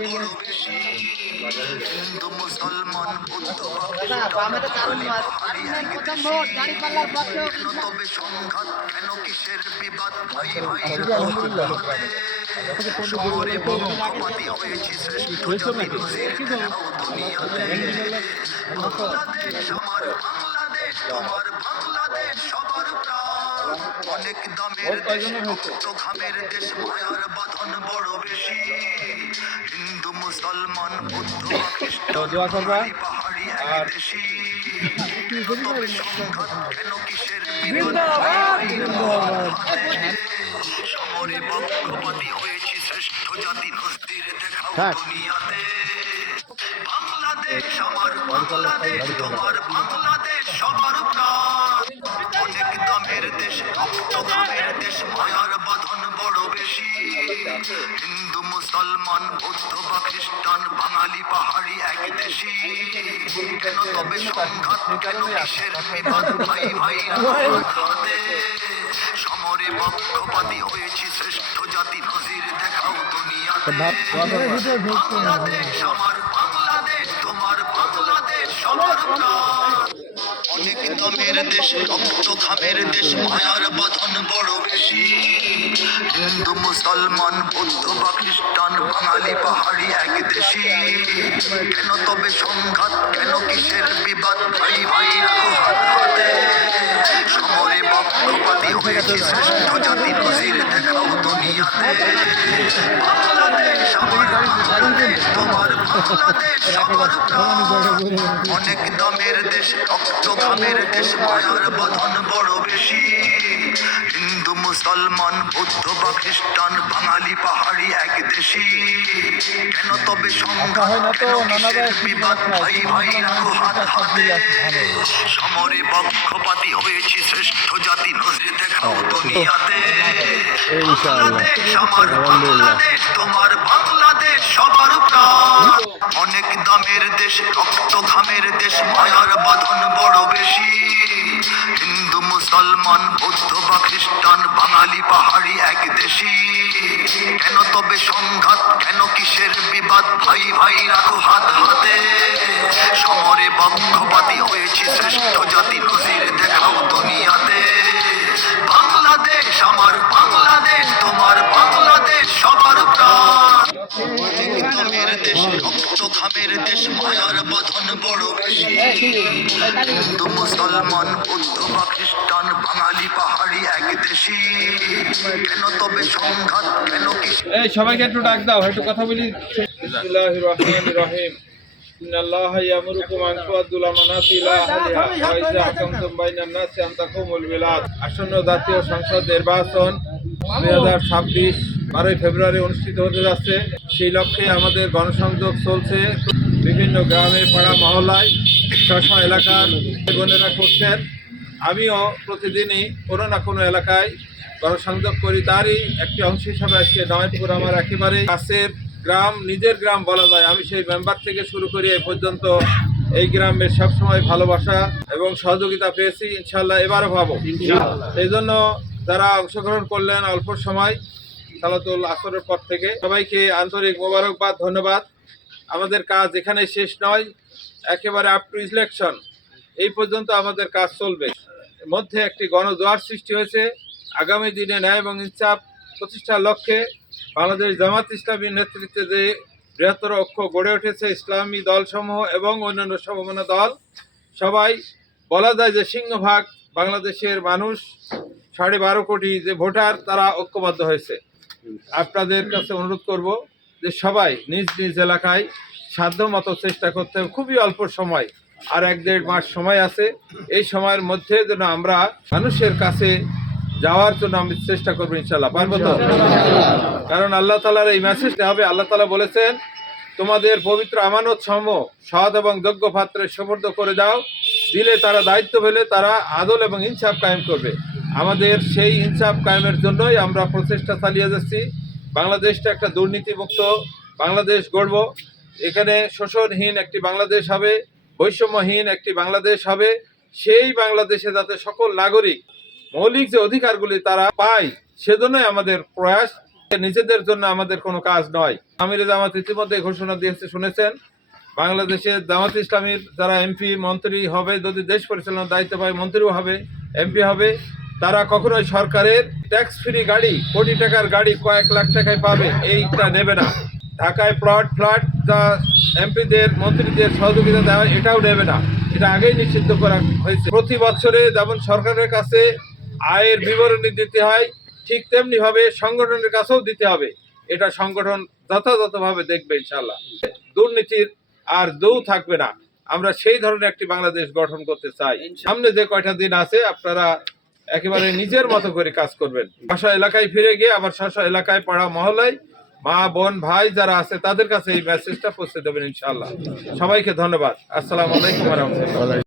বড় বেশি হিন্দু মুসলমান বৌদ্ধ কেন তবে সংঘাত কেন কিসের বিবাদ ভাই ভাই শহরে পক্ষপাতী হয়েছি শ্রেষ্ঠ জাতি নজির দেখাও দুনিয়াতে বাংলাদেশ আমার বাংলাদেশ তোমার বাংলাদেশ সবার প্রাণ অনেক দামের দেশ রক্ত ঘামের দেশ মায়ার বাঁধন বড় বেশি হিন্দু মুসলমান বৌদ্ধ বা খ্রিস্টান বাঙালি পাহাড়ি এক দেশি তবে সংঘাত কেন কিসের সমরে পক্ষপাতী হয়েছি শ্রেষ্ঠ জাতি নজির দেখাও দুনিয়াতে বাংলাদেশ আমার বাংলাদেশ তোমার বাংলাদেশ সবার প্রাণ অনেক দামের দেশ রক্ত ঘামের দেশ মায়ার বাঁধন বড় বেশি হিন্দু মুসলমান বৌদ্ধ বা খ্রিস্টান বাঙালি পাহাড়ি এক দেশি কেন তবে সংঘাত কেন কিসের বিবাদ ভাই ভাই সমরে পক্ষপাতী হয়েছি শ্রেষ্ঠ জাতি নজির দেখাও দুনিয়াতে বাংলাদেশ আমার বাংলাদেশ তোমার বাংলাদেশ সবার প্রাণ অনেক দামের দেশ রক্ত ঘামের দেশ মায়ার বাঁধন বড় বেশি হিন্দু মুসলমান বৌদ্ধ বা খ্রিস্টান বাঙালি পাহাড়ি এক দেশি কেন তবে সংঘাত কেন কিসের বিবাদ ভাই ভাই রাখো হাত হাতে সমরে পক্ষপাতী হয়েছি শ্রেষ্ঠ জাতি নজির দেখাও দুনিয়াতে বাংলাদেশ আমার বাংলাদেশ তোমার বাংলাদেশ সবার প্রাণ অনেক দামের দেশ রক্ত ঘামের দেশ মায়ার বাঁধন বড় বেশি হিন্দু মুসলমান বৌদ্ধ বা খ্রিস্টান বাঙালি পাহাড়ি এক দেশি কেন তবে সংঘাত কেন কিসের বিবাদ ভাই ভাই রাখো হাত হাতে সমরে পক্ষপাতী হয়েছি শ্রেষ্ঠ জাতি নজির দেখাও দুনিয়াতে বাংলাদেশ আমার বাংলাদেশ তোমার বাংলাদেশ সবার প্রাণ অনেক দামের দেশ রক্ত ঘামের দেশ মায়ার বাঁধন বড় বেশি হিন্দু মুসলমান বৌদ্ধ বা খ্রিস্টান বাঙালি পাহাড়ি এক দেশি কেন তবে সংঘাত কেন কিসের বিবাদ ভাই ভাই রাখো হাত হাতে সমরে পক্ষপাতী হয়েছি শ্রেষ্ঠ জাতি নজির দেখাও দুনিয়াতে বাংলাদেশ আমার বাংলাদেশ তোমার বাংলাদেশ সবার প্রাণ দামের দেশ রক্ত ঘামের দেশ মায়ার বাঁধন বড় বেশি হিন্দু মুসলমান বৌদ্ধ বা খ্রিস্টান বাঙালি পাহাড়ি এক দেশি কেন তবে সংঘাত কেন কি সবাইকে একটু ডাক দাও একটু কথা বলি বিসমিল্লাহির রহমানির রহিম ইন্নাল্লাহা ইয়ামুরুকুম আন তুআদ্দুল আমানাতি ইলা আহলিহা ওয়া ইযা হাকামতুম বাইনান নাসি আন তাকুমুল বিলাদ আসন্ন জাতীয় সংসদ নির্বাচন 2026 12 ফেব্রুয়ারি অনুষ্ঠিত হতে যাচ্ছে সেই লক্ষ্যে আমাদের গণসংযোগ চলছে বিভিন্ন গ্রামে পাড়া মহল্লায় স্ব এলাকার বোনেরা করছেন আমিও প্রতিদিনই কোনো না কোনো এলাকায় গণসংযোগ করি তারই একটি অংশ হিসাবে আজকে জামায়াতপুর আমার একেবারে কাছের গ্রাম নিজের গ্রাম বলা যায় আমি সেই মেম্বার থেকে শুরু করি এই পর্যন্ত এই গ্রামের সবসময় ভালোবাসা এবং সহযোগিতা পেয়েছি ইনশাআল্লাহ এবারও পাবো এই জন্য যারা অংশগ্রহণ করলেন অল্প সময় সালাতুল আসরের পর থেকে সবাইকে আন্তরিক মোবারকবাদ ধন্যবাদ আমাদের কাজ এখানে শেষ নয় একেবারে আপ টু ইলেকশন এই পর্যন্ত আমাদের কাজ চলবে মধ্যে একটি গণজোয়ার সৃষ্টি হয়েছে আগামী দিনে ন্যায় এবং ইনসাফ প্রতিষ্ঠার লক্ষ্যে বাংলাদেশ জামাত ইসলামীর নেতৃত্বে যে বৃহত্তর ঐক্য গড়ে উঠেছে ইসলামী দলসমূহ এবং অন্যান্য সমমনা দল সবাই বলা যায় যে সিংহভাগ বাংলাদেশের মানুষ 12.5 কোটি যে ভোটার তারা ঐক্যবদ্ধ হয়েছে আপনাদের কাছে অনুরোধ করব যে সবাই নিজ নিজ এলাকায় সাধ্যমতো চেষ্টা করতে হবে খুবই অল্প সময় আর 1-1.5 মাস সময় আছে এই সময়ের মধ্যে যেন আমরা মানুষের কাছে যাওয়ার জন্য আমি চেষ্টা করবো ইনশাআল্লাহ পারবো তো কারণ আল্লাহ তাআলার এই মেসেজটা হবে আল্লাহ তাআলা বলেছেন তোমাদের পবিত্র আমানত সমূহ সৎ এবং যোগ্য পাত্রে সুপর্দ করে দাও দিলে তারা দায়িত্ব পেলে তারা আদল এবং ইনসাফ কায়েম করবে আমাদের সেই ইনসাফ কায়েমের জন্যই আমরা প্রচেষ্টা চালিয়ে যাচ্ছি বাংলাদেশটা একটা দুর্নীতিমুক্ত বাংলাদেশ গড়ব এখানে শোষণহীন একটি বাংলাদেশ হবে বৈষম্যহীন একটি বাংলাদেশ হবে সেই বাংলাদেশে যাতে সকল নাগরিক মৌলিক যে অধিকারগুলি তারা পায় সেজন্যই আমাদের প্রয়াস নিজেদের জন্য আমাদের কোনো কাজ নয়। আমিরে জামাত ইতিমধ্যে ঘোষণা দিয়েছে, শুনেছেন, বাংলাদেশে জামাত ইসলামীর যারা এমপি মন্ত্রী হবে, যদি দেশ পরিচালনার দায়িত্ব পায়, মন্ত্রীও হবে, এমপি হবে, তারা কখনোই সরকারের ট্যাক্স ফ্রি গাড়ি, কোটি টাকার গাড়ি কয়েক লাখ টাকায় পাবে এইটা নেবে না। ঢাকায় ফ্ল্যাট যা এমপিদের মন্ত্রীদের সহযোগিতা দেওয়া হয় এটাও নেবে না। এটা আগেই নিষিদ্ধ করা হয়েছে। প্রতি বছরে যেমন সরকারের কাছে আয়ের বিবরণী দিতে হয়, ঠিক তেমনি ভাবে সংগঠনের কাছেও দিতে হবে। এটা সংগঠন যথাযথভাবে দেখবে ইনশাআল্লাহ। দুর্নীতির আর দৌ থাকবে না। আমরা সেই ধরনের একটি বাংলাদেশ গঠন করতে চাই। সামনে যে কয়টা দিন আছে আপনারা একেবারে নিজের মতো করে কাজ করবেন। স্ব এলাকায় ফিরে গিয়ে আবার স্ব এলাকায়, পাড়া মহল্লায় মা বোন ভাই যারা আছে তাদের কাছে এই মেসেজটা পৌঁছে দেবেন ইনশাআল্লাহ। সবাইকে ধন্যবাদ। আসসালামু আলাইকুম ওয়া রাহমাতুল্লাহ।